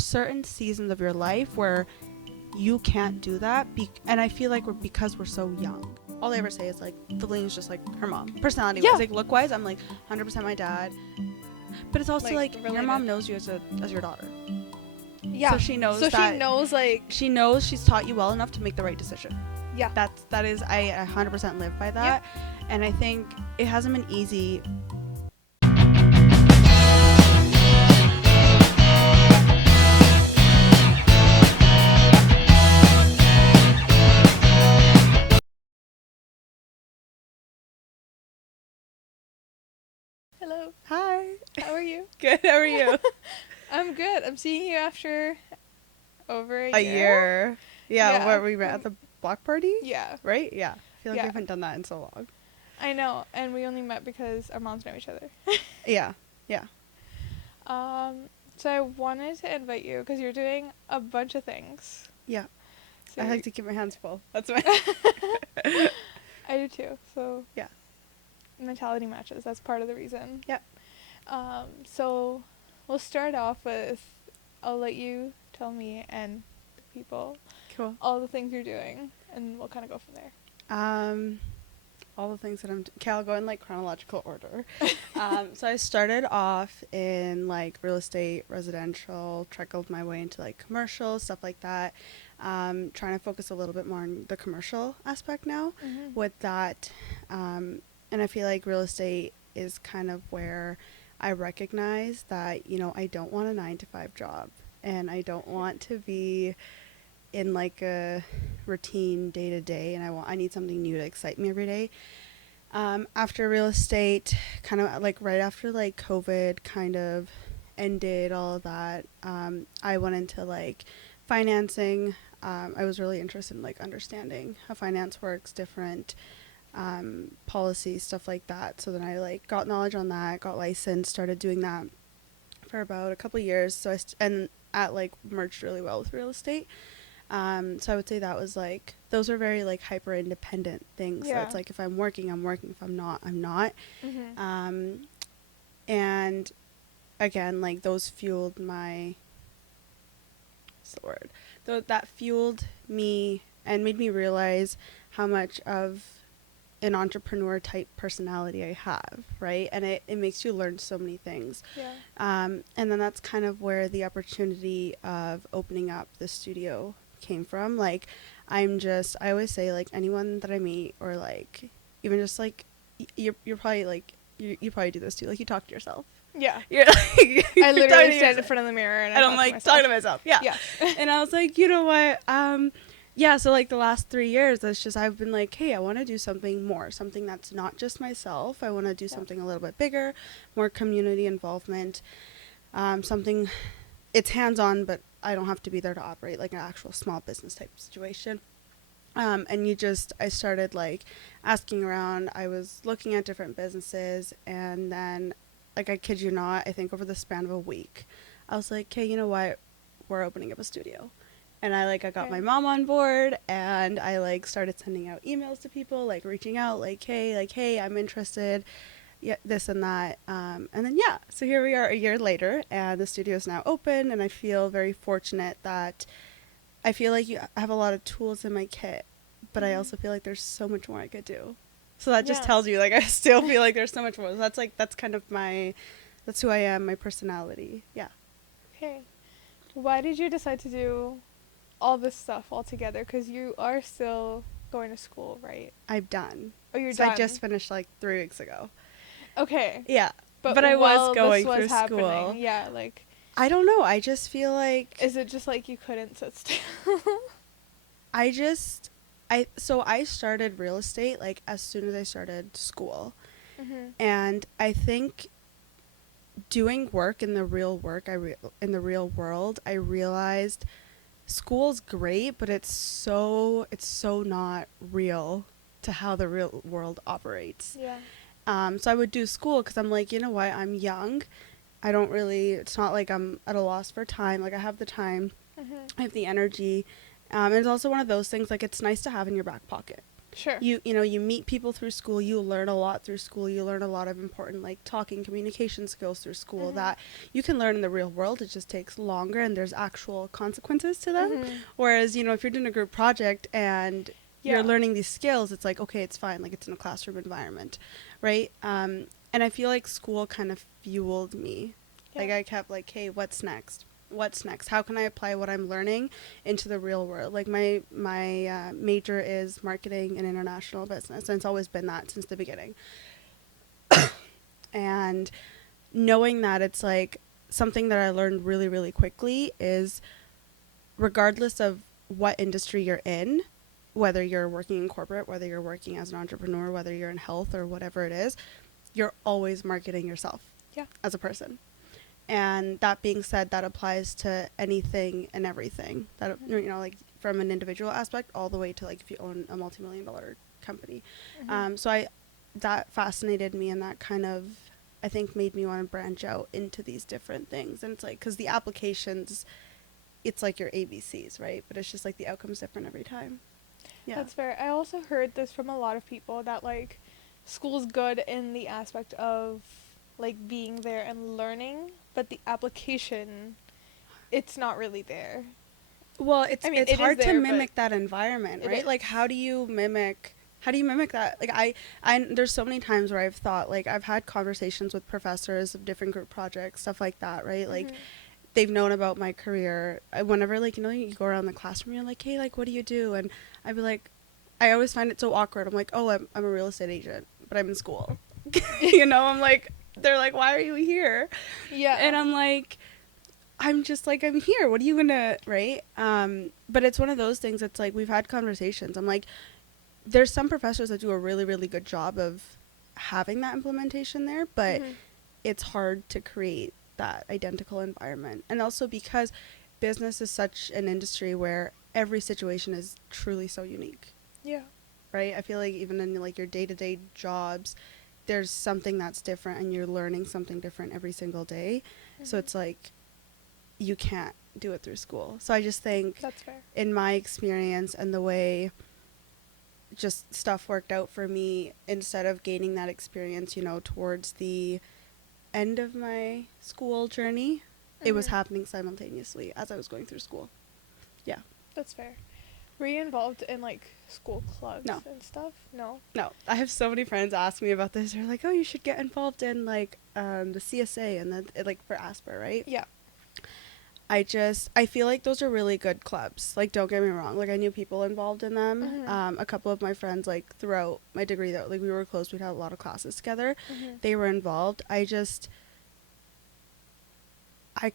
certain seasons of your life where you can't do that. And I feel like because we're so young. All I ever say is like, Tavleen is just like her mom. Personality wise, like look wise, I'm like 100% my dad. But it's also like your mom knows you as your daughter. Yeah. So she knows she knows she's taught you well enough to make the right decision. Yeah. That is, I 100% live by that. Yeah. And I think it hasn't been easy. Hello. Hi. How are you? Good. How are you? I'm good. I'm seeing you after over a year. Yeah. Where we met at the block party? Yeah. Right? Yeah. I feel like we haven't done that in so long. I know. And we only met because our moms know each other. Yeah. Yeah. So I wanted to invite you because you're doing a bunch of things. Yeah. So I like to keep my hands full. That's why. I do too. So yeah. Mentality matches. That's part of the reason. Yeah. So we'll start off with, I'll let you tell me and the people all the things you're doing, and we'll kind of go from there. All the things that okay, I'll go in like chronological order. So I started off in like real estate, residential, trickled my way into like commercial, stuff like that. Trying to focus a little bit more on the commercial aspect now with that. And I feel like real estate is kind of where I recognize that, you know, I don't want a 9-to-5 job, and I don't want to be in like a routine day to day, and I need something new to excite me every day. After real estate, kind of like right after like COVID kind of ended, all of that, I went into like financing. I was really interested in like understanding how finance works, different policies, stuff like that. So then I like got knowledge on that, got licensed, started doing that for about a couple of years. So and at like merged really well with real estate. So I would say that was like, those are very like hyper independent things. Yeah. So it's like, if I'm working, I'm working. If I'm not, I'm not. And again, like those fueled my, what's the word? That fueled me and made me realize how much of an entrepreneur type personality I have, right? And it makes you learn so many things. Yeah. And then that's kind of where the opportunity of opening up the studio came from. Like, I always say, like, anyone that I meet, or like even just like you're probably like you probably do this too, like you talk to yourself. Yeah. You're like, I literally stand in front of the mirror and I'm like talking to myself. Yeah. And I was like, you know what, yeah, so like the last 3 years, that's just, I've been like, hey, I want to do something more, something that's not just myself. I want to do something a little bit bigger, more community involvement, something, it's hands-on, but I don't have to be there to operate like an actual small business type situation. And I started like asking around. I was looking at different businesses, and then, like, I kid you not, I think over the span of a week, I was like, hey, you know what, we're opening up a studio. And I got my mom on board, and I like started sending out emails to people, like reaching out, like, hey, I'm interested, yeah, this and that. And then, yeah, so here we are a year later, and the studio is now open, and I feel very fortunate that I feel like I have a lot of tools in my kit, but I also feel like there's so much more I could do. So that just tells you, like, I still feel like there's so much more. So that's kind of that's who I am, my personality. Yeah. Okay. Why did you decide to do all this stuff all together? Because you are still going to school, right? I'm done. Oh, you're done? So I just finished like 3 weeks ago. Okay. Yeah. But I was going through school. Yeah, like, I don't know. I just feel like... Is it just like you couldn't sit still? I started real estate like as soon as I started school. And I think doing work in the real world, I realized school's great, but it's so not real to how the real world operates. Yeah. So I would do school because I'm like, you know what, I'm young. It's not like I'm at a loss for time. Like, I have the time, I have the energy. And it's also one of those things, like, it's nice to have in your back pocket, Sure. You meet people through school, you learn a lot through school, you learn a lot of important like talking communication skills through school that you can learn in the real world. It just takes longer and there's actual consequences to them. Whereas, if you're doing a group project and you're learning these skills, it's like, okay, it's fine, like it's in a classroom environment, right? And I feel like school kind of fueled me. Like I kept like, hey, what's next? How can I apply what I'm learning into the real world? Like my major is marketing and international business, and it's always been that since the beginning. And knowing that, it's like something that I learned really, really quickly is, regardless of what industry you're in, whether you're working in corporate, whether you're working as an entrepreneur, whether you're in health or whatever it is, you're always marketing yourself as a person. And that being said, that applies to anything and everything that, like from an individual aspect all the way to like if you own a multi-million-dollar company. So that fascinated me, and that kind of, I think, made me want to branch out into these different things. And it's like, because the applications, it's like your ABCs, right? But it's just like the outcome's different every time. Yeah. That's fair. I also heard this from a lot of people that like school's good in the aspect of like being there and learning, but the application, it's not really there. Well, it's hard to mimic that environment, right? Like how do you mimic that? Like I there's so many times where I've thought, like I've had conversations with professors of different group projects, stuff like that, right? Like they've known about my career. Whenever like, you go around the classroom, you're like, hey, like what do you do? And I'd be like, I always find it so awkward. I'm like, oh, I'm a real estate agent, but I'm in school. I'm like, they're like, why are you here? Yeah. And I'm like, I'm just like, I'm here. What are you gonna, right? But it's one of those things. It's like, we've had conversations. I'm like, there's some professors that do a really, really good job of having that implementation there, but it's hard to create that identical environment. And also because business is such an industry where every situation is truly so unique. Yeah. Right? I feel like even in like your day-to-day jobs, there's something that's different, and you're learning something different every single day. So it's like, you can't do it through school. So I just think, that's fair, in my experience and the way just stuff worked out for me, instead of gaining that experience, towards the end of my school journey, it was happening simultaneously as I was going through school. Yeah. That's fair. Were you involved in like school clubs and stuff? No. I have so many friends ask me about this. They're like, oh, you should get involved in like the CSA and then like for Asper, right? Yeah. I feel like those are really good clubs. Like, don't get me wrong. Like, I knew people involved in them. A couple of my friends, like, throughout my degree, though, like, we were close. We'd had a lot of classes together. They were involved. I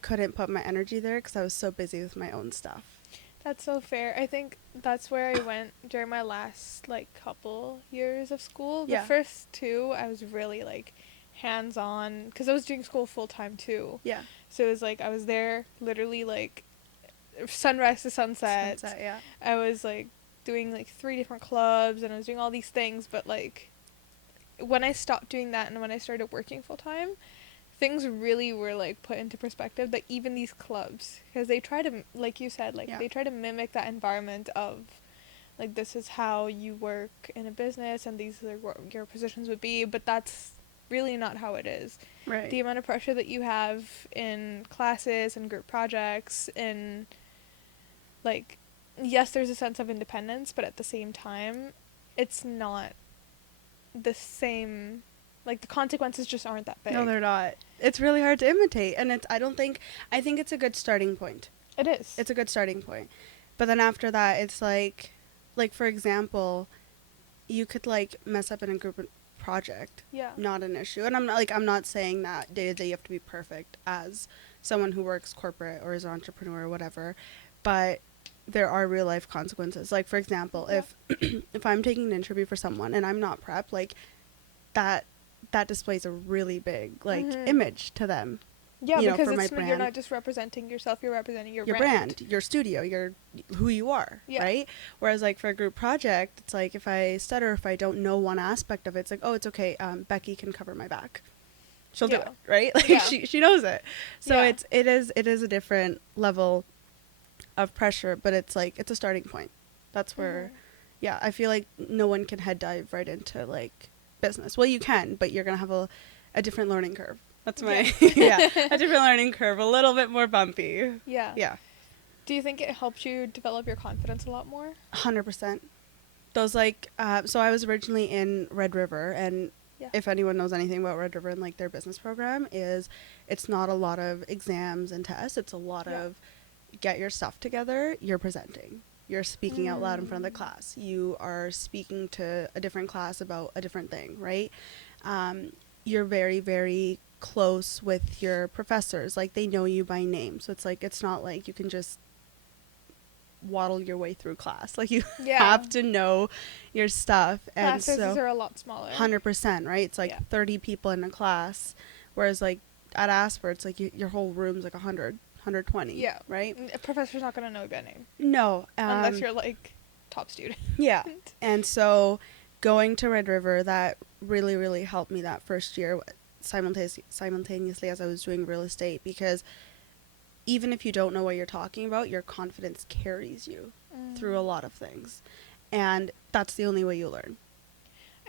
couldn't put my energy there because I was so busy with my own stuff. That's so fair. I think that's where I went during my last, like, couple years of school. The first two, I was really, like, hands-on because I was doing school full-time, too. Yeah. So it was, like, I was there literally, like, sunrise to sunset. Yeah. I was, like, doing, like, 3 different clubs, and I was doing all these things. But, like, when I stopped doing that and when I started working full-time, things really were, like, put into perspective, that even these clubs, because they try to, like you said, like, they try to mimic that environment of, like, this is how you work in a business and these are what your positions would be, but that's really not how it is. Right. The amount of pressure that you have in classes and group projects, and, like, yes, there's a sense of independence, but at the same time, it's not the same. Like, the consequences just aren't that big. No, they're not. It's really hard to imitate. And I think it's a good starting point. It is. It's a good starting point. But then after that, it's like, for example, you could, like, mess up in a group project. Yeah. Not an issue. And I'm not saying that day to day you have to be perfect as someone who works corporate or is an entrepreneur or whatever. But there are real life consequences. Like, for example, if I'm taking an interview for someone and I'm not prepped, like, that displays a really big, like, image to them. Yeah, because you're not just representing yourself, you're representing your brand, your studio, who you are, right? Whereas, like, for a group project, it's like, if I stutter, if I don't know one aspect of it, it's like, oh, it's okay, Becky can cover my back. She'll do it, right? Like, she knows it. So it is a different level of pressure, but it's like, it's a starting point. That's where, Yeah, I feel like no one can head dive right into like business. Well, you can, but you're gonna have a different learning curve. That's my yeah, a different learning curve, a little bit more bumpy. Yeah. Yeah. Do you think it helped you develop your confidence a lot more? 100%. Those like so I was originally in Red River, and if anyone knows anything about Red River and like their business program, is it's not a lot of exams and tests. It's a lot of get your stuff together, you're presenting. You're speaking out loud in front of the class. You are speaking to a different class about a different thing, right? You're very, very close with your professors. Like, they know you by name. So it's like, it's not like you can just waddle your way through class. Like, you have to know your stuff. And classes are a lot smaller. 100%, right? It's like 30 people in a class. Whereas, like, at Asper, it's like your whole room's like 120, yeah, right? A professor's not going to know you by name. No. Unless you're, like, top student. Yeah. And so going to Red River, that really, really helped me that first year simultaneously as I was doing real estate, because even if you don't know what you're talking about, your confidence carries you through a lot of things. And that's the only way you learn.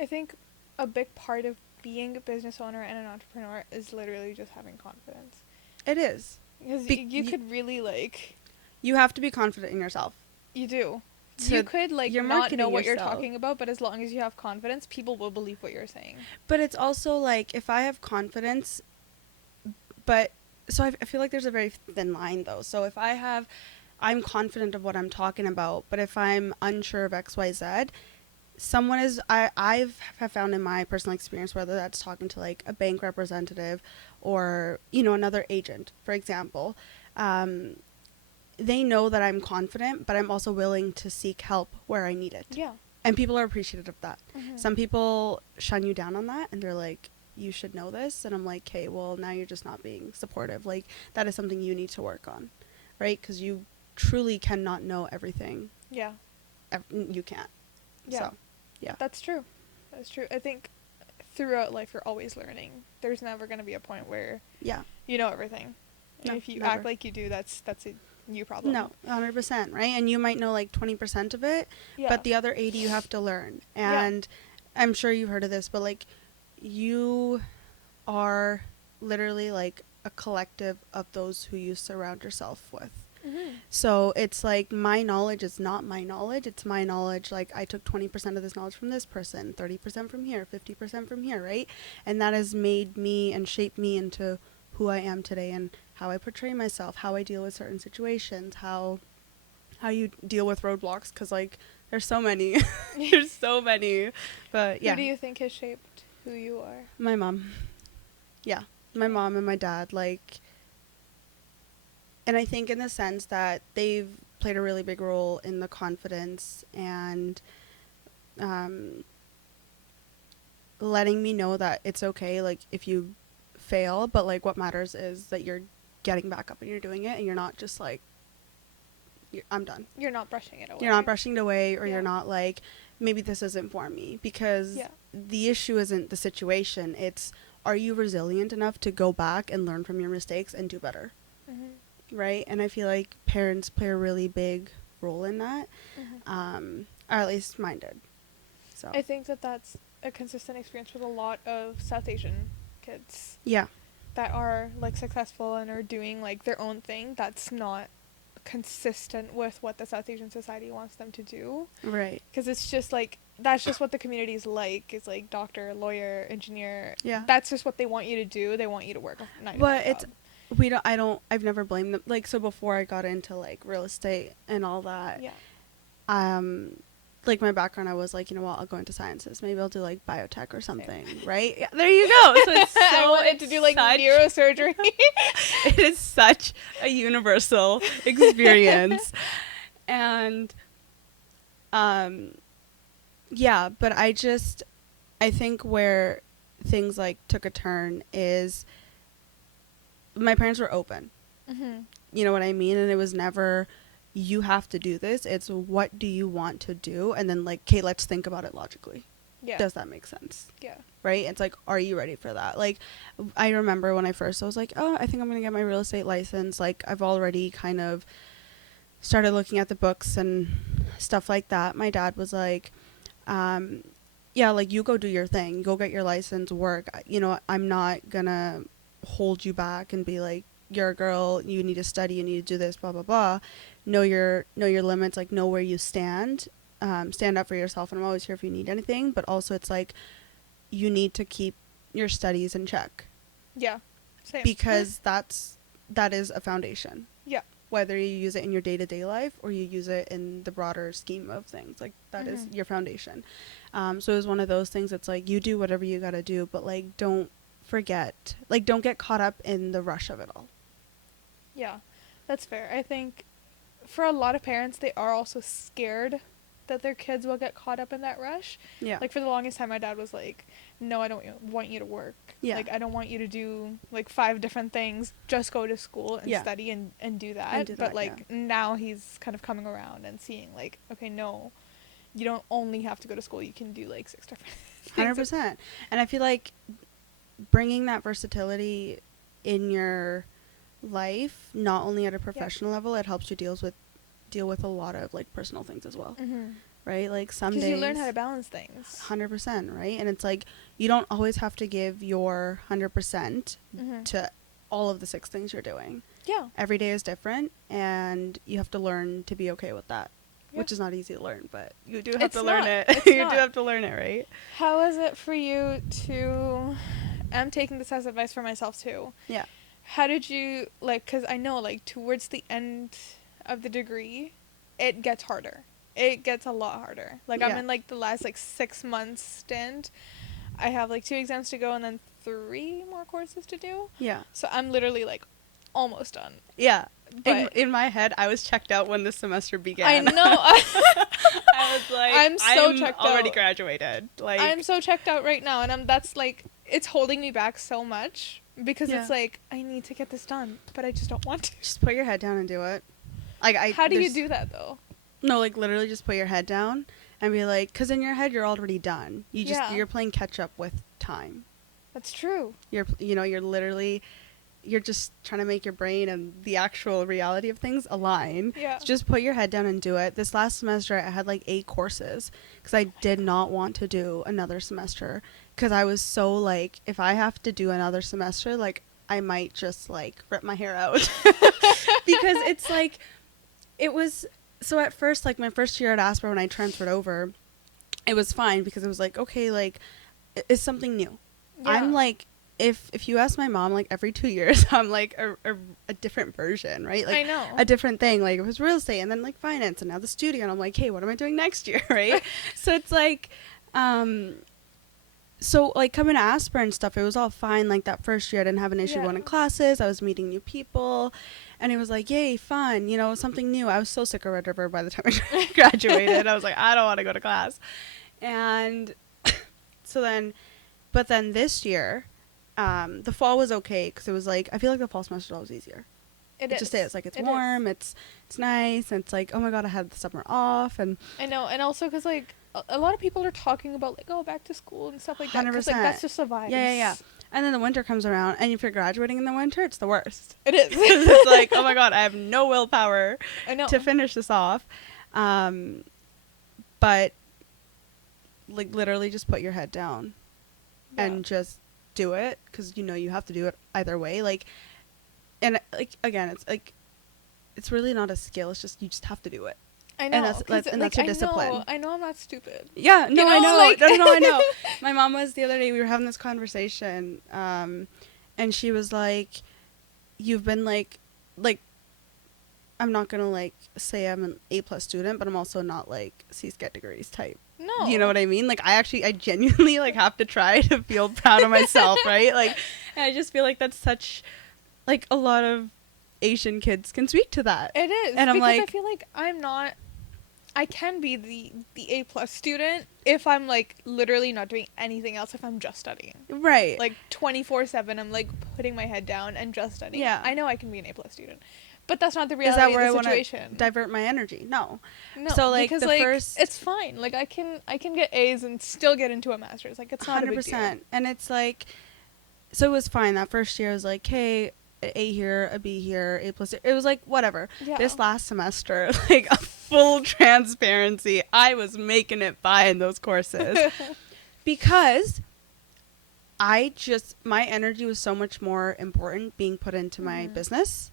I think a big part of being a business owner and an entrepreneur is literally just having confidence. It is. Because you could really, like... You have to be confident in yourself. You do. You could, like, not know what you're talking about, but as long as you have confidence, people will believe what you're saying. But it's also, like, if I have confidence, but... So I feel like there's a very thin line, though. So if I'm confident of what I'm talking about, but if I'm unsure of X, Y, Z, someone is... I've found in my personal experience, whether that's talking to, like, a bank representative or, you know, another agent, for example, they know that I'm confident, but I'm also willing to seek help where I need it. Yeah. And people are appreciative of that. Mm-hmm. Some people shun you down on that, and they're like, you should know this. And I'm like, hey, well, now you're just not being supportive. Like, that is something you need to work on, right? Because you truly cannot know everything. Yeah. You can't. Yeah. So, yeah. That's true. That's true. I think throughout life, you're always learning. There's never going to be a point where you know everything. And if you act like you do, that's a you problem. No, 100%, right? And you might know like 20% of it, but the other 80 you have to learn. And I'm sure you've heard of this, but like, you are literally like a collective of those who you surround yourself with. Mm-hmm. So it's like, my knowledge is not my knowledge. It's my knowledge. Like, I took 20% of this knowledge from this person, 30% from here, 50% from here, right? And that has made me and shaped me into who I am today, and how I portray myself, how I deal with certain situations, how you deal with roadblocks, because like, there's so many. There's so many. But yeah. Who do you think has shaped who you are? My mom. Yeah. My mom and my dad, like, and I think in the sense that they've played a really big role in the confidence and letting me know that it's okay, like, if you fail, but like, what matters is that you're getting back up and you're doing it, and you're not just like, I'm done. You're not brushing it away. You're not brushing it away, or you're not like, maybe this isn't for me, because the issue isn't the situation. It's, are you resilient enough to go back and learn from your mistakes and do better? Mm-hmm. Right? And I feel like parents play a really big role in that, or at least mine did. So I think that's a consistent experience with a lot of South Asian kids. Yeah. That are like successful and are doing like their own thing. That's not consistent with what the South Asian society wants them to do. Right. Because it's just like, that's just what the community is like. It's like doctor, lawyer, engineer. Yeah. That's just what they want you to do. They want you to work a 9 to 5 job. I've never blamed them. Like, so before I got into like real estate and all that, like, my background, I was like, you know what, I'll go into sciences. Maybe I'll do like biotech or something, right? Yeah, there you go. So it's I wanted to do like neurosurgery. It is such a universal experience. And yeah, but I think where things like took a turn is my parents were open. Mm-hmm. You know what I mean? And it was never, you have to do this. It's, what do you want to do? And then like, okay, let's think about it logically. Yeah. Does that make sense? Yeah. Right? It's like, are you ready for that? Like, I remember when I was like, oh, I think I'm going to get my real estate license. Like, I've already kind of started looking at the books and stuff like that. My dad was like, yeah, like, you go do your thing, go get your license, work. You know, I'm not gonna hold you back and be like, you're a girl, you need to study, you need to do this, blah blah blah. Know your limits, like, know where you stand. Stand up for yourself, and I'm always here if you need anything. But also, it's like, you need to keep your studies in check. Yeah, same. Because that is a foundation. Yeah. Whether you use it in your day-to-day life or you use it in the broader scheme of things, like, that is your foundation. So it was one of those things. It's like, you do whatever you gotta do, but, like, don't forget, like, don't get caught up in the rush of it all. Yeah, that's fair. I think for a lot of parents, they are also scared that their kids will get caught up in that rush. Yeah. Like, for the longest time, my dad was like, no, I don't want you to work. Yeah. Like, I don't want you to do, like, 5 different things. Just go to school and study and do that. But, like, now he's kind of coming around and seeing, like, okay, no, you don't only have to go to school. You can do, like, 6 different things. 100%. And I feel like bringing that versatility in your life, not only at a professional level, it helps you deal with a lot of, like, personal things as well. Right? Like, some days, 'cause you learn how to balance things. 100%, right? And it's like, you don't always have to give your 100% to all of the 6 things you're doing. Yeah. Every day is different, and you have to learn to be okay with that. Yeah. Which is not easy to learn, but you do have to learn it. You do have to learn it, right? How is it for you to... I'm taking this as advice for myself, too. Yeah. How did you, like, because I know, like, towards the end of the degree, it gets harder. It gets a lot harder. Like, I'm in, like, the last, like, 6 months stint. I have, like, 2 exams to go and then 3 more courses to do. Yeah. So I'm literally, like, almost done. Yeah. But in my head, I was checked out when the semester began. I know. I was like, I'm so checked out. Already graduated. Like, I'm so checked out right now, and that's, like, it's holding me back so much. Because it's like, I need to get this done, but I just don't want to. Just put your head down and do it. Like, How do you do that, though? No, like, literally just put your head down and be like, because in your head, you're already done. You're playing catch up with time. That's true. You're just trying to make your brain and the actual reality of things align. Yeah. So just put your head down and do it. This last semester, I had, like, 8 courses because I did not want to do another semester. Because I was so, like, if I have to do another semester, like, I might just, like, rip my hair out. Because it's, like, it was... So at first, like, my first year at Asper, when I transferred over, it was fine because it was, like, okay, like, it's something new. Yeah. I'm, like... If you ask my mom, like, every 2 years, I'm, like, a different version, right? Like, I know. A different thing. Like, it was real estate and then, like, finance and now the studio. And I'm like, hey, what am I doing next year, right? So it's, like... So, like, coming to Asper and stuff, it was all fine. Like, that first year, I didn't have an issue going to classes. I was meeting new people. And it was like, yay, fun. You know, something new. I was so sick of Red River by the time I graduated. I was like, I don't want to go to class. And but then this year, the fall was okay. Because it was like, I feel like the fall semester is always easier. It just is. Like, it's warm. It's nice. And it's like, oh, my God, I had the summer off. And I know. And also because, like, a lot of people are talking about, like, oh, back to school and stuff like that. 100%. Because, like, that's just the vibes. Yeah. And then the winter comes around, and if you're graduating in the winter, it's the worst. It is. It's like, oh my God, I have no willpower to finish this off. But, like, literally just put your head down and just do it, because you know you have to do it either way. Like, and, like, again, it's like, it's really not a skill. It's just, you just have to do it. I know. And that's your discipline. I know I'm not stupid. Yeah, no, you know, I know. like... No, I know. My mom was the other day, we were having this conversation, and she was like, you've been, like, I'm not going to, like, say I'm an A+ student, but I'm also not, like, C's get degrees type. No. You know what I mean? Like, I genuinely, like, have to try to feel proud of myself, right? Like, and I just feel like that's such, like, a lot of Asian kids can speak to that. It is. And I'm like, I feel like I can be the A+ student if I'm, like, literally not doing anything else, if I'm just studying. Right. Like, 24/7, I'm, like, putting my head down and just studying. Yeah. I know I can be an A+ student. But that's not the reality of the situation. Is that where I want to divert my energy? No. So, like, because, like, it's fine. Like, I can get A's and still get into a master's. Like, it's not 100%. A big deal. And it's, like, so it was fine. That first year, I was like, hey, an A here, a B here, A plus. It was like whatever. Yeah. This last semester, like a full transparency, I was making it by in those courses because my energy was so much more important being put into my business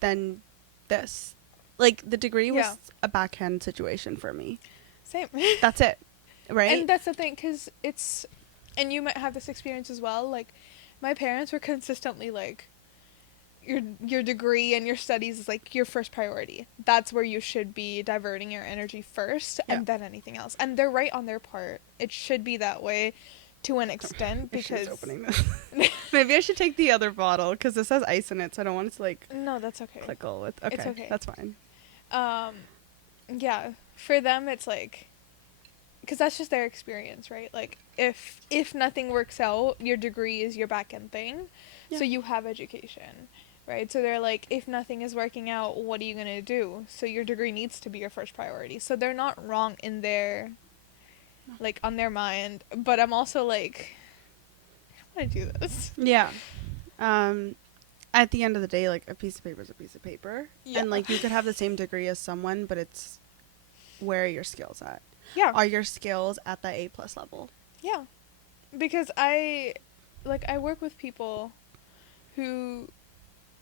than this. Like, the degree was a backhand situation for me. Same. That's it. Right? And that's the thing, because and you might have this experience as well, like, my parents were consistently like, your degree and your studies is like your first priority. That's where you should be diverting your energy first, and then anything else. And they're right on their part. It should be that way to an extent, because She's opening this. Maybe I should take the other bottle because this has ice in it, so I don't want it to like. No, that's okay. Clickle with. Okay, it's okay. That's fine. Yeah, for them it's like, because that's just their experience, right? Like, if nothing works out, your degree is your back end thing, so you have education, right? So they're like, if nothing is working out, what are you gonna do? So your degree needs to be your first priority. So they're not wrong in their, like, on their mind. But I'm also like, I don't want to do this. Yeah. At the end of the day, like, a piece of paper is a piece of paper, and like you could have the same degree as someone, but it's where are your skills at? Yeah. Are your skills at the A+ level? Yeah. Because I work with people who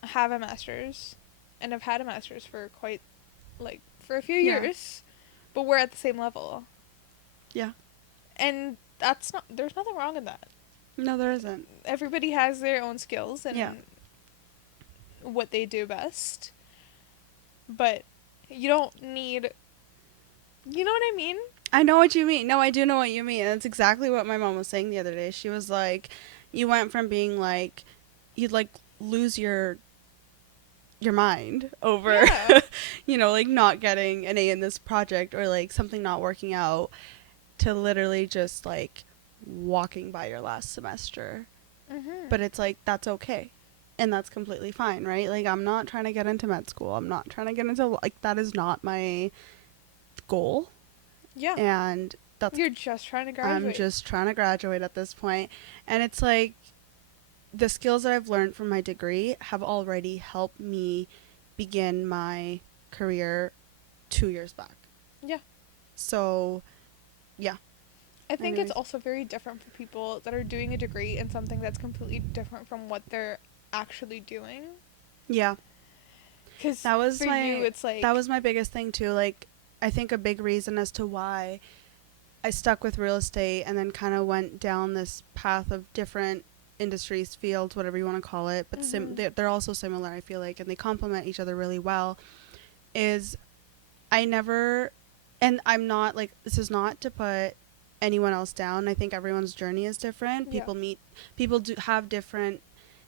have a master's and have had a master's for quite, like, for a few years, but we're at the same level. Yeah. And there's nothing wrong in that. No, there isn't. Everybody has their own skills and what they do best. But you don't need, you know what I mean? I know what you mean. No, I do know what you mean. And that's exactly what my mom was saying the other day. She was like, you went from being like, you'd like lose your mind over, you know, like not getting an A in this project or like something not working out, to literally just like walking by your last semester. But it's like, that's okay. And that's completely fine, right? Like, I'm not trying to get into med school. I'm not trying to get into, like, that is not my goal. Yeah. And that's... You're just trying to graduate. I'm just trying to graduate at this point. And it's like, the skills that I've learned from my degree have already helped me begin my career 2 years back. Yeah. So, yeah. I think it's also very different for people that are doing a degree in something that's completely different from what they're actually doing. Yeah. Because that was for you, it's like... That was my biggest thing, too. Like, I think a big reason as to why I stuck with real estate and then kind of went down this path of different industries, fields, whatever you want to call it, but they're also similar, I feel like, and they complement each other really well, is I never... And I'm not, like, this is not to put anyone else down. I think everyone's journey is different. People do have different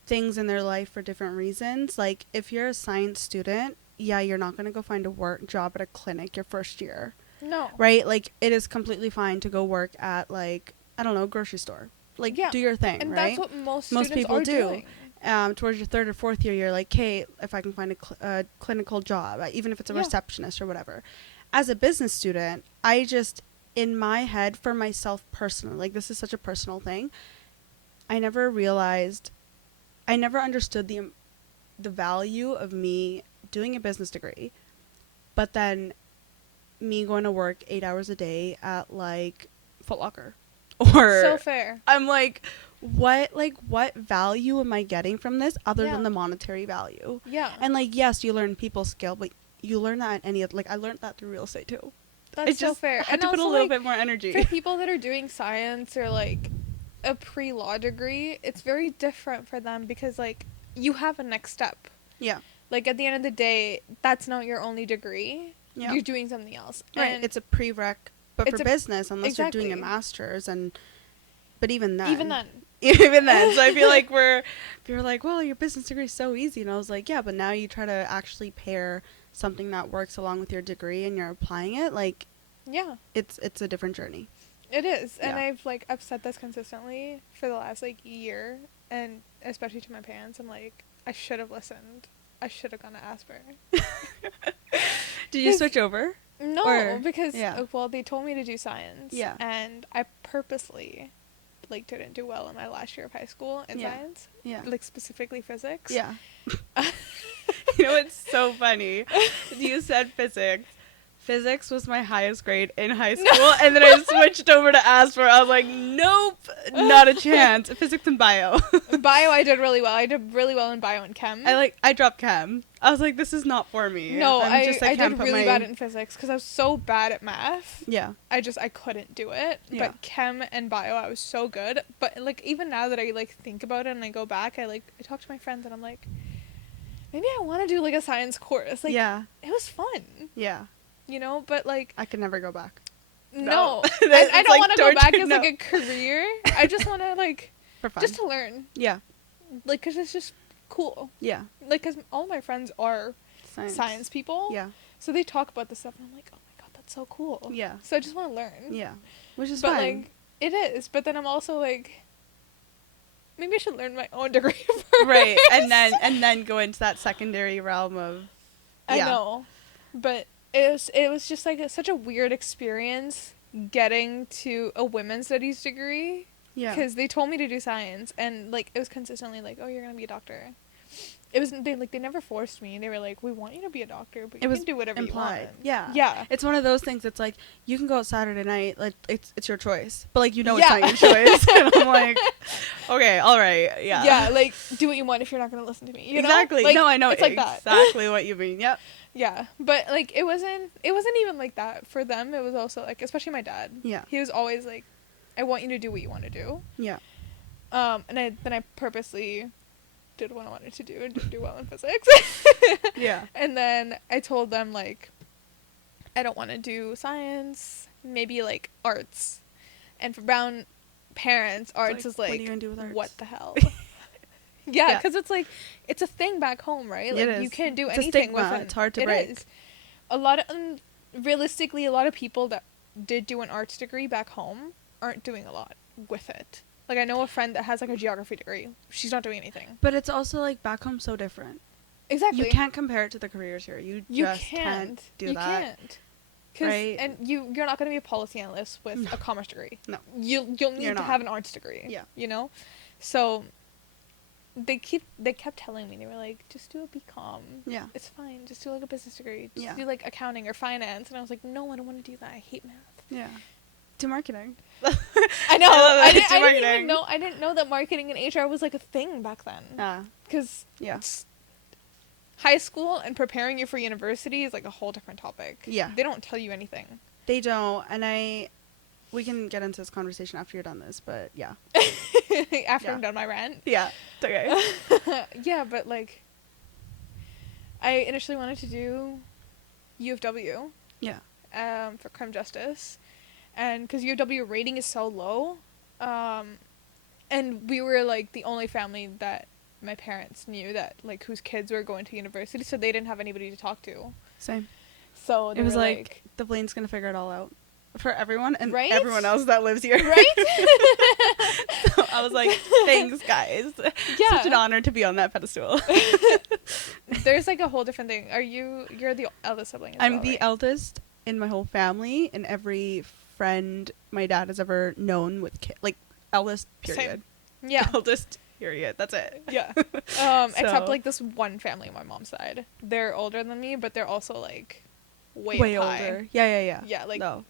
things in their life for different reasons. Like, if you're a science student, you're not going to go find a job at a clinic your first year. No. Right? Like, it is completely fine to go work at, like, I don't know, grocery store. Like, do your thing, and right? And that's what most people are do. Doing. Towards your third or fourth year, you're like, okay, if I can find a clinical job, even if it's a receptionist or whatever. As a business student, I just, in my head, for myself personally, like, this is such a personal thing, I never understood the value of me doing a business degree, but then me going to work 8 hours a day at, like, Foot Locker. Or so fair. I'm like, what value am I getting from this other than the monetary value? Yeah. And, like, yes, you learn people skill, but you learn that in I learned that through real estate too. That's so fair. I had to put a little bit more energy. For people that are doing science or, like, a pre-law degree, it's very different for them because, like, you have a next step. Yeah. Like, at the end of the day, that's not your only degree. Yeah. You're doing something else. Right. And it's a prereq, but for business, unless you're doing a master's, but even then. Even then. So I feel like you're like, well, your business degree is so easy. And I was like, yeah, but now you try to actually pair something that works along with your degree and you're applying it, like, it's a different journey. It is. And I've said this consistently for the last, like, year, and especially to my parents. I'm like, I should have listened. I should have gone to Asper. Did you switch over? No, because well, they told me to do science. Yeah. And I purposely like didn't do well in my last year of high school in science. Yeah. Like specifically physics. Yeah. You know, it's so funny. You said physics. Physics was my highest grade in high school, and then I switched over to ASPR. I was like, nope, not a chance. Physics and bio. Bio, I did really well. I did really well in bio and chem. I dropped chem. I was like, this is not for me. No, I did really bad in physics because I was so bad at math. Yeah. I couldn't do it. Yeah. But chem and bio, I was so good. But like even now that I like think about it and I go back, I talk to my friends and I'm like, maybe I want to do like a science course. Like, it was fun. Yeah. You know, but like I could never go back. No. I don't want to go back as like a career. I just want to like for fun. Just to learn. Yeah. Like cuz it's just cool. Yeah. Like cuz all my friends are science people. Yeah. So they talk about this stuff and I'm like, "Oh my god, that's so cool." Yeah. So I just want to learn. Yeah. Which is fun. But like it is, but then I'm also like maybe I should learn my own degree first. Right. And then go into that secondary realm of I know. But it was just like such a weird experience getting to a women's studies degree. Yeah. Because they told me to do science, and like it was consistently like, oh, you're gonna be a doctor. It was they never forced me. They were like, we want you to be a doctor, but you can do whatever you want. Yeah. Yeah. It's one of those things. It's like you can go out Saturday night, like it's your choice, but like it's not your choice. And I'm like, okay, all right, yeah. Yeah, like do what you want if you're not gonna listen to me. You exactly. know? Like, no, I know it's like that. Exactly what you mean. Yep. Yeah, but like it wasn't even like that for them. It was also like, especially my dad. Yeah. He was always like, I want you to do what you want to do. Yeah. And I purposely did what I wanted to do and didn't do well in physics. Yeah. And then I told them like, I don't want to do science, maybe like arts. And for brown parents, arts is like, what are you gonna do with arts? What the hell? Yeah, because it's like, it's a thing back home, right? Like, you can't do anything with it. It's hard to break. Is. Realistically, a lot of people that did do an arts degree back home aren't doing a lot with it. Like, I know a friend that has, like, a geography degree. She's not doing anything. But it's also, like, back home so different. Exactly. You can't compare it to the careers here. You just can't do that. You can't. Right? And you're not going to be a policy analyst with a commerce degree. No. You'll need to have an arts degree. Yeah. You know? So they kept telling me, they were like, just do a BCom. Yeah. It's fine. Just do like a business degree. Just do like accounting or finance. And I was like, no, I don't want to do that. I hate math. Yeah. Do marketing. I know. I didn't know that marketing and HR was like a thing back then. Because high school and preparing you for university is like a whole different topic. Yeah. They don't tell you anything. They don't. And we can get into this conversation after you're done this, but yeah. After I'm done my rant? Yeah. It's okay. Yeah, but like, I initially wanted to do U of W. Yeah. For crime justice. And because U of W rating is so low, and we were like the only family that my parents knew that like whose kids were going to university, so they didn't have anybody to talk to. Same. So it was like Tavleen's gonna figure it all out for everyone and everyone else that lives here. Right. So I was like, thanks guys. Yeah. Such an honor to be on that pedestal. There's like a whole different thing. You're the eldest sibling as I'm the eldest in my whole family, and every friend my dad has ever known with like eldest period. Same. Yeah. Eldest period. That's it. Yeah. Except like this one family on my mom's side. They're older than me, but they're also like way older. Yeah. Yeah, like no.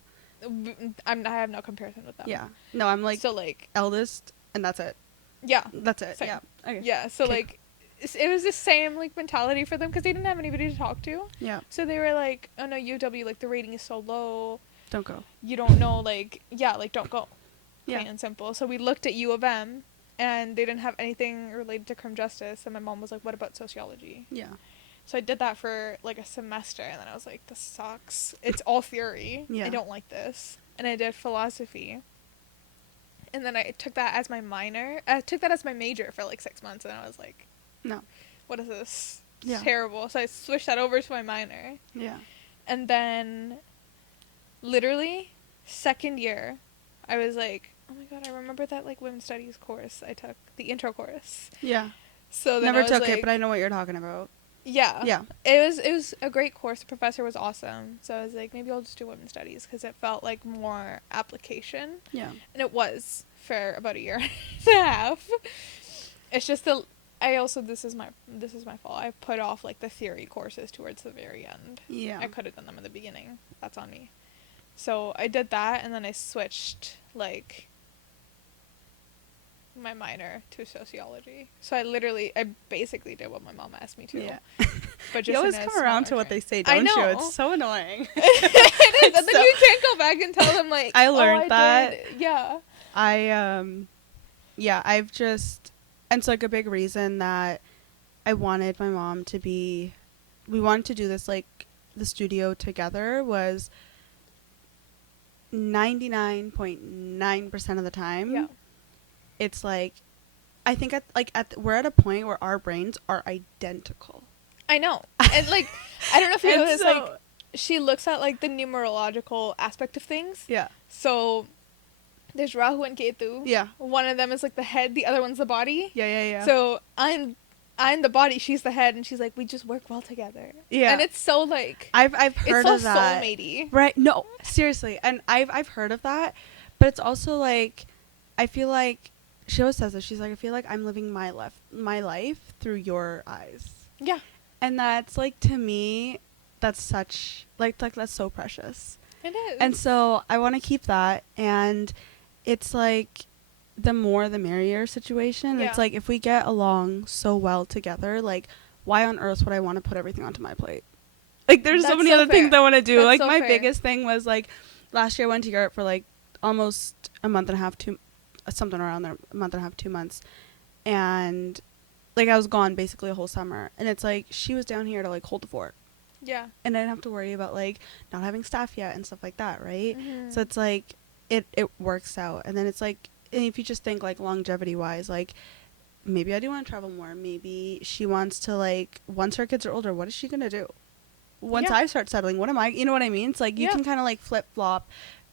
I have no comparison with them. Yeah. No, I'm like so like eldest and that's it. Yeah. That's it. Same. Yeah. Okay. Yeah, so like it was the same like mentality for them because they didn't have anybody to talk to. Yeah. So they were like, oh no, UW, like the rating is so low. Don't go. You don't know, like, yeah, like don't go. Plain and simple. So we looked at U of M and they didn't have anything related to crime justice, and my mom was like, what about sociology? Yeah. So I did that for like a semester, and then I was like, this sucks. It's all theory. Yeah. I don't like this. And I did philosophy. And then I took that as my minor. I took that as my major for like 6 months, and I was like, no. What is this? Yeah. Terrible. So I switched that over to my minor. Yeah. And then literally second year, I was like, oh my god, I remember that like women's studies course I took, the intro course. Yeah. So then never took it, but I know what you're talking about. Yeah. Yeah. It was a great course. The professor was awesome. So I was like, maybe I'll just do women's studies because it felt like more application. Yeah. And it was for about a year and a half. It's just I also this is my fault. I put off like the theory courses towards the very end. Yeah. I could have done them in the beginning. That's on me. So I did that, and then I switched like my minor to sociology. So I basically did what my mom asked me to. Yeah. But just you always come around to what they say, don't you? It's so annoying. It is. And then you can't go back and tell them like I learned that. Yeah. I've just, and so like a big reason that I wanted my mom to be, we wanted to do this like the studio together was 99.9% of the time. Yeah. It's like, I think we're at a point where our brains are identical. I know. And like, I don't know if you know this, so, like, she looks at like the numerological aspect of things. Yeah. So there's Rahu and Ketu. Yeah. One of them is like the head, the other one's the body. Yeah. So I'm the body, she's the head, and she's like, we just work well together. Yeah. And it's so like I've heard of that. It's so soulmatey. Right. No, seriously. And I've heard of that, but it's also like, I feel like she always says this. She's like, I feel like I'm living my life through your eyes. Yeah. And that's like, to me, that's such like that's so precious. It is. And so I want to keep that, and it's like the more the merrier situation. Yeah. It's like if we get along so well together, like why on earth would I want to put everything onto my plate? Like there's so many other things I want to do. That's like so my fair. biggest thing was like last year I went to Europe for like almost a month and a half, something around there, a month and a half, 2 months, and like I was gone basically a whole summer, and it's like she was down here to like hold the fort. Yeah. And I didn't have to worry about like not having staff yet and stuff like that, right? Mm-hmm. So it's like it works out. And then it's like, and if you just think like longevity wise, like maybe I do want to travel more. Maybe she wants to like, once her kids are older, what is she gonna do? Once I start settling, what am I? You know what I mean? It's like you can kind of like flip flop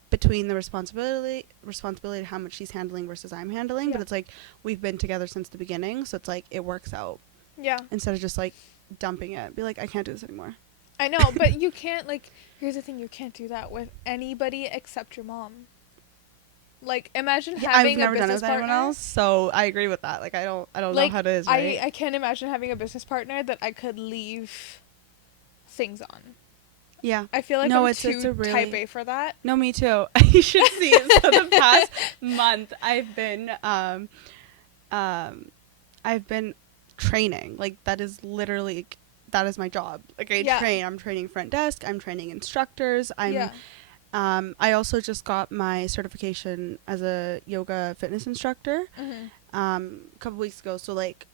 between the responsibility of how much she's handling versus I'm handling. But it's like we've been together since the beginning, so it's like it works out. Yeah. Instead of just like dumping it, be like, I can't do this anymore. I know, but you can't, like, here's the thing, you can't do that with anybody except your mom. Like, imagine having I've never a done it business with anyone partner. else, so I agree with that. Like, I don't Like, know how it is, right? I can't imagine having a business partner that I could leave things on. Yeah. I feel like No, I'm it's too a really, type A for that. No, me too. You should see it. So the past month, I've been training. Like, that is literally, that is my job. Like, I train. I'm training front desk. I'm training instructors. I also just got my certification as a yoga fitness instructor a couple weeks ago. So, like,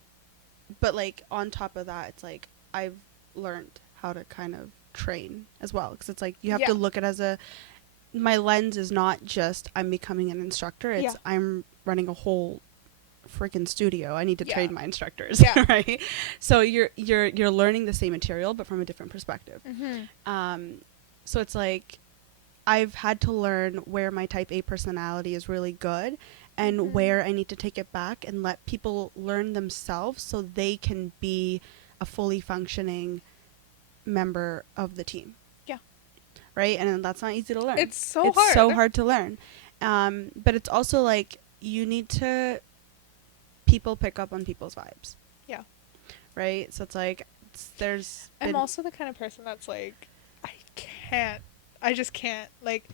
but, like, on top of that, it's like I've learned how to kind of train as well. Because it's like you have to look at it as my lens is not just I'm becoming an instructor. It's I'm running a whole freaking studio. I need to train my instructors, right? So you're learning the same material but from a different perspective. So it's like I've had to learn where my type A personality is really good and where I need to take it back and let people learn themselves so they can be a fully functioning member of the team. Yeah. Right? And that's not easy to learn. It's so hard. It's so hard to learn. But it's also like you need to people pick up on people's vibes. Yeah. Right? So it's like I'm also the kind of person that's like I just can't. Like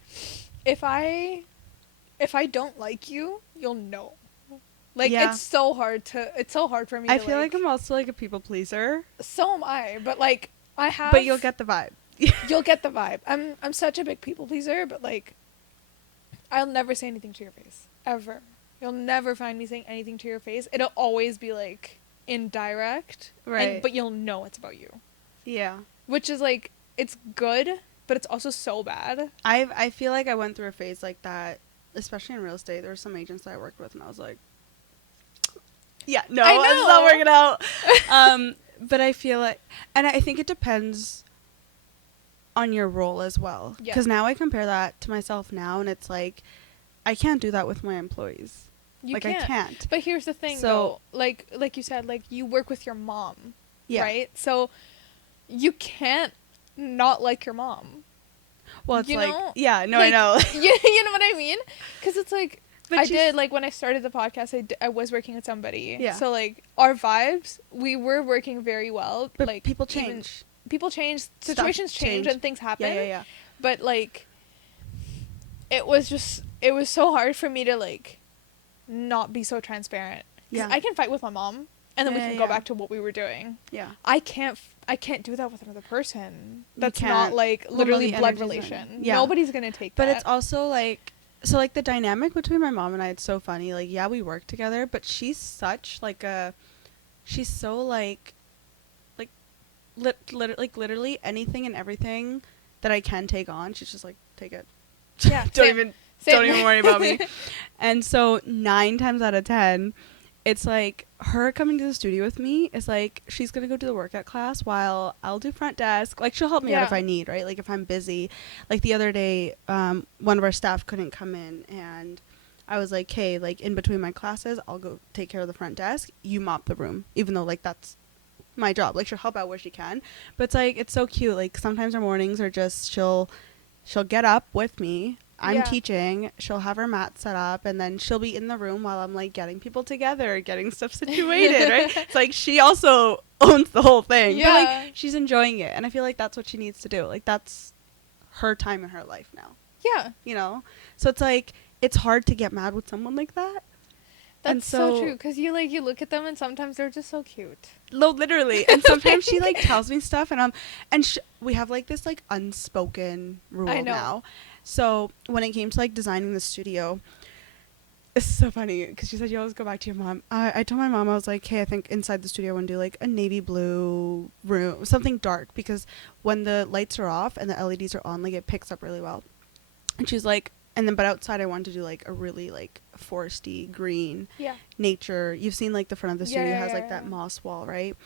if I don't like you, you'll know. Like it's so hard for me I to feel like I'm also like a people pleaser. So am I, but like But you'll get the vibe. You'll get the vibe. I'm such a big people pleaser, but like I'll never say anything to your face. Ever. You'll never find me saying anything to your face. It'll always be like indirect. Right. But you'll know it's about you. Yeah. Which is like it's good, but it's also so bad. I feel like I went through a phase like that, especially in real estate. There were some agents that I worked with and I was like, yeah, no, it's not working out. But I feel like, and I think it depends on your role as well. Because now I compare that to myself now, and it's like, I can't do that with my employees. I can't. But here's the thing, though. Like you said, like you work with your mom, right? So you can't not like your mom. Well, it's you like, know? yeah, no, like, I know. you know what I mean? Because it's like, But I did, like, when I started the podcast, I was working with somebody. Yeah. So, like, our vibes, we were working very well. But like, people change. People change, situations change, and things happen. Yeah. But, like, it was so hard for me to, like, not be so transparent. Yeah. I can fight with my mom, and then we can go back to what we were doing. Yeah. I can't do that with another person. That's not, like, literally blood relation. Yeah. Nobody's gonna take that. But it's also, like, so, like, the dynamic between my mom and I, it's so funny. Like, yeah, we work together, but she's such, like, she's so, like literally anything and everything that I can take on, she's just like, take it. Yeah. Don't even worry about me. And so 9 times out of 10, it's like her coming to the studio with me is like, she's gonna go do the workout class while I'll do front desk. Like, she'll help me out if I need, right? Like, if I'm busy. Like, the other day, one of our staff couldn't come in, and I was like, hey, like, in between my classes, I'll go take care of the front desk. You mop the room, even though, like, that's my job. Like, she'll help out where she can. But it's like, it's so cute. Like, sometimes our mornings are just, she'll get up with me. I'm teaching, she'll have her mat set up, and then she'll be in the room while I'm, like, getting people together, getting stuff situated, right? It's like, she also owns the whole thing. Yeah. But, like, she's enjoying it, and I feel like that's what she needs to do. Like, that's her time in her life now. Yeah. You know? So it's like, it's hard to get mad with someone like that. That's so true, because you look at them, and sometimes they're just so cute. No, literally. And sometimes she, like, tells me stuff, and we have, like, this, like, unspoken rule now. So when it came to, like, designing the studio, it's so funny because she said you always go back to your mom. I told my mom, I was like, hey, I think inside the studio I want to do, like, a navy blue room, something dark, because when the lights are off and the LEDs are on, like, it picks up really well. And she's like, but outside I want to do, like, a really, like, foresty green nature. You've seen, like, the front of the studio has like that moss wall, right?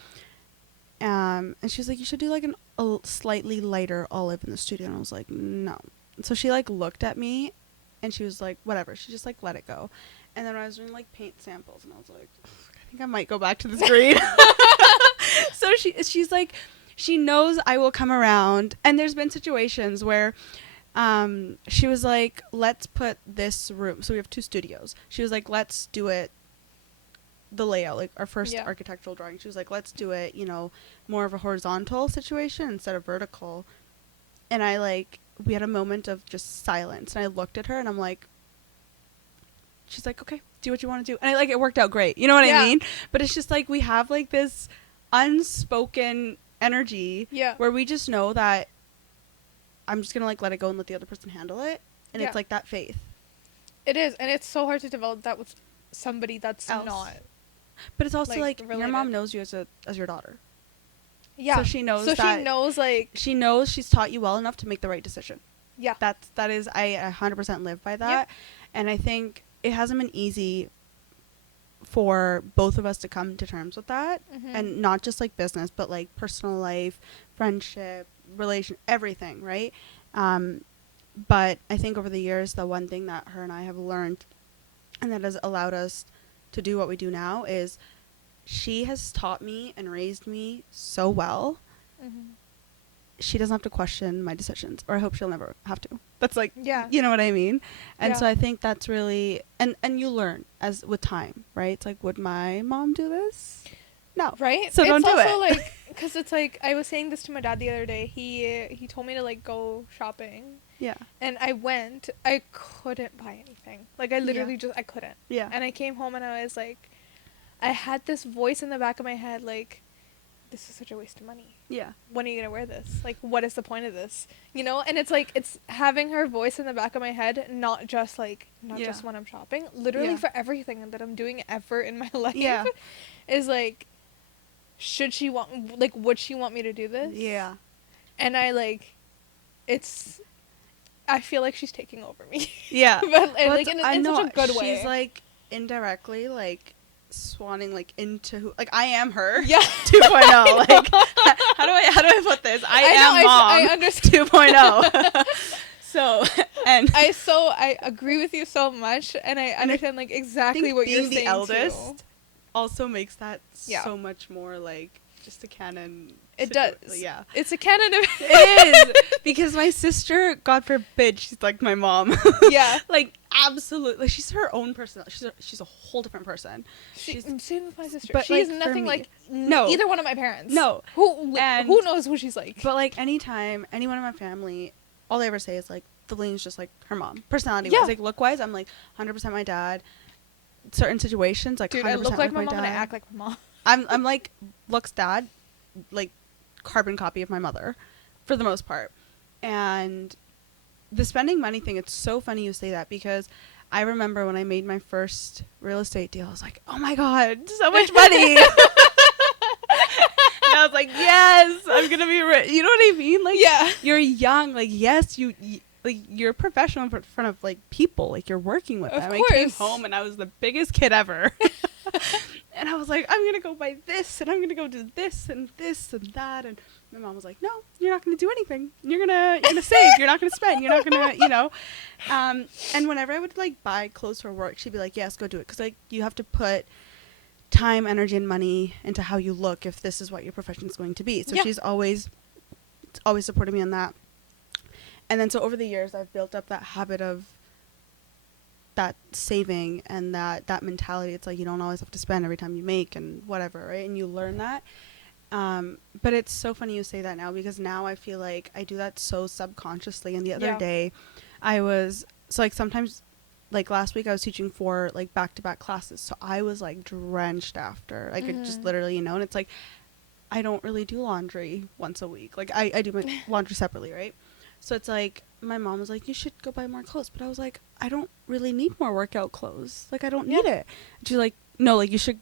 And she's like, you should do, like, a slightly lighter olive in the studio. And I was like, no. So she, like, looked at me, and she was like, whatever. She just, like, let it go. And then I was doing, like, paint samples, and I was like, I think I might go back to this green. So she's like, she knows I will come around. And there's been situations where she was like, let's put this room. So we have 2 studios. She was like, let's do it, the layout, like, our first architectural drawing. She was like, let's do it, you know, more of a horizontal situation instead of vertical. And we had a moment of just silence, and I looked at her, and I'm like, she's like, okay, do what you want to do. And it worked out great. You know what I mean? But it's just like, we have, like, this unspoken energy where we just know that I'm just going to, like, let it go and let the other person handle it. And it's like that faith. It is. And it's so hard to develop that with somebody that's not. But it's also like your mom knows you as your daughter. Yeah. So she knows she knows she's taught you well enough to make the right decision. Yeah. That is, I 100% live by that. Yeah. And I think it hasn't been easy for both of us to come to terms with that. Mm-hmm. And not just, like, business, but, like, personal life, friendship, relation, everything, right? But I think over the years, the one thing that her and I have learned, and that has allowed us to do what we do now, is she has taught me and raised me so well. Mm-hmm. She doesn't have to question my decisions, or I hope she'll never have to. That's, like, you know what I mean? And so I think that's really, and you learn as with time, right? It's like, would my mom do this? No. Right? So don't do it. It's also, like, because it's like, I was saying this to my dad the other day. He told me to, like, go shopping. Yeah. And I went. I couldn't buy anything. Like, I literally I couldn't. Yeah. And I came home, and I was like, I had this voice in the back of my head, like, this is such a waste of money. Yeah. When are you going to wear this? Like, what is the point of this? You know? And it's like, it's having her voice in the back of my head, not just when I'm shopping. Literally for everything that I'm doing ever in my life. Yeah. Is like, would she want me to do this? Yeah. And I feel like she's taking over me. Yeah. But in such a good way. She's, like, indirectly, like, swanning, like, into who, like, I am her. Yeah. 2.0. Like, how do I put this? I am mom. I understand. 2.0. So, and I agree with you so much, and I understand, like, exactly what you're saying. Being the eldest also makes that so much more, like, just a canon It does. Yeah. It's a canon of It is. Because my sister, God forbid, she's like my mom. Yeah. Like, absolutely. She's her own person. She's a whole different person. Same with my sister. But, She is like, nothing me, like no. either one of my parents. No. Who knows who she's like? But, like, anytime anyone in my family, all they ever say is, like, Tavleen's just like her mom. Personality Yeah. wise. Like, look wise, I'm like 100% my dad. Certain situations, like, dude, 100% I look like my mom dad. and I act like my mom. I'm like, looks dad, like, carbon copy of my mother for the most part. And the spending money thing, it's so funny you say that, because I remember when I made my first real estate deal, I was like, oh my God, so much money. And I was like, yes, I'm going to be rich. You know what I mean? Like, yeah. You're young. Like, yes, like, you're professional in front of, like, people. Like, you're working with them. Course. I came home and I was the biggest kid ever. And I was like, I'm going to go buy this, and I'm going to go do this and that. And my mom was like, no, you're not going to do anything. You're going to save. You're not going to spend. You're not going to, you know. And whenever I would, like, buy clothes for work, she'd be like, yes, go do it. Because, like, you have to put time, energy, and money into how you look if this is what your profession is going to be. So she's always supported me on that. And then so over the years, I've built up that habit of that saving and that mentality. It's like, you don't always have to spend every time you make and whatever, right? And you learn that. But it's so funny you say that now, because now I feel like I do that so subconsciously. And the other day like, sometimes, like, last week I was teaching 4 like back-to-back classes, so I was like drenched after, like, it just literally, you know. And it's like, I don't really do laundry once a week. Like, I do my laundry separately, right? So it's like, my mom was like, you should go buy more clothes. But I was like, I don't really need more workout clothes. Like, I don't need it. And she's like, no, like, you should.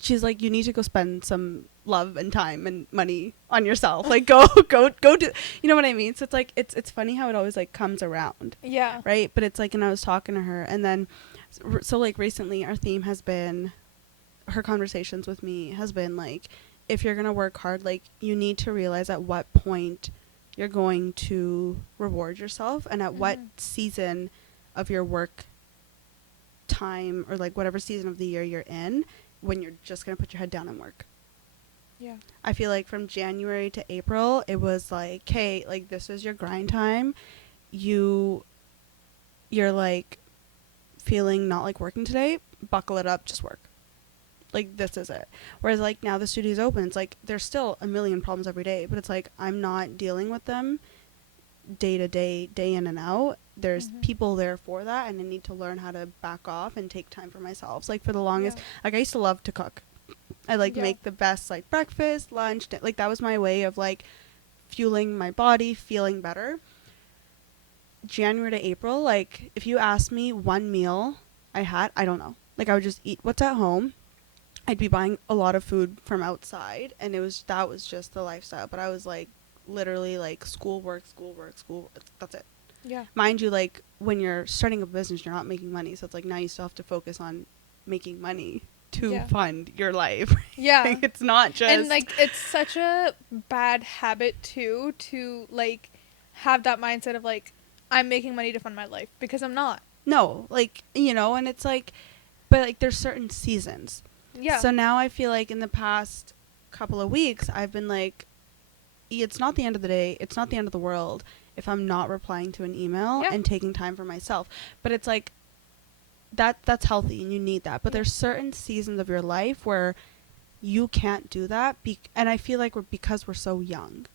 She's like, you need to go spend some love and time and money on yourself. Like, go do, you know what I mean? So it's like, it's funny how it always, like, comes around. Yeah. Right? But it's like, and I was talking to her, and then, so like, recently our theme has been, her conversations with me has been like, if you're going to work hard, like, you need to realize at what point you're going to reward yourself, and at what season of your work time, or like whatever season of the year you're in, when you're just going to put your head down and work. Yeah. I feel like from January to April, it was like, okay, like, this is your grind time. You're like feeling not like working today, buckle it up, just work. Like, this is it. Whereas, like, now the studio's open, it's like, there's still a million problems every day, but it's like, I'm not dealing with them day to day, day in and out. There's people there for that, and I need to learn how to back off and take time for myself. So, like, for the longest, like, I used to love to cook. I like make the best, like, breakfast, lunch, like, that was my way of, like, fueling my body, feeling better. January to April, like, if you asked me one meal I had, I don't know. Like, I would just eat what's at home. I'd be buying a lot of food from outside, and that was just the lifestyle. But I was like, literally, like, schoolwork. That's it. Yeah. Mind you, like, when you're starting a business, you're not making money. So it's like, now you still have to focus on making money to fund your life. Yeah. Like, it's not just. And, like, it's such a bad habit, too, to, like, have that mindset of, like, I'm making money to fund my life, because I'm not. No, like, you know, and it's like, but, like, there's certain seasons. Yeah. So now I feel like in the past couple of weeks, I've been like, it's not the end of the day. It's not the end of the world if I'm not replying to an email and taking time for myself. But it's like, that's healthy, and you need that. But there's certain seasons of your life where you can't do that. And I feel like because we're so young.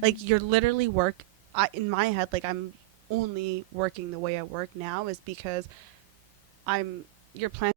Like, you're literally in my head, like, I'm only working the way I work now is because you're planning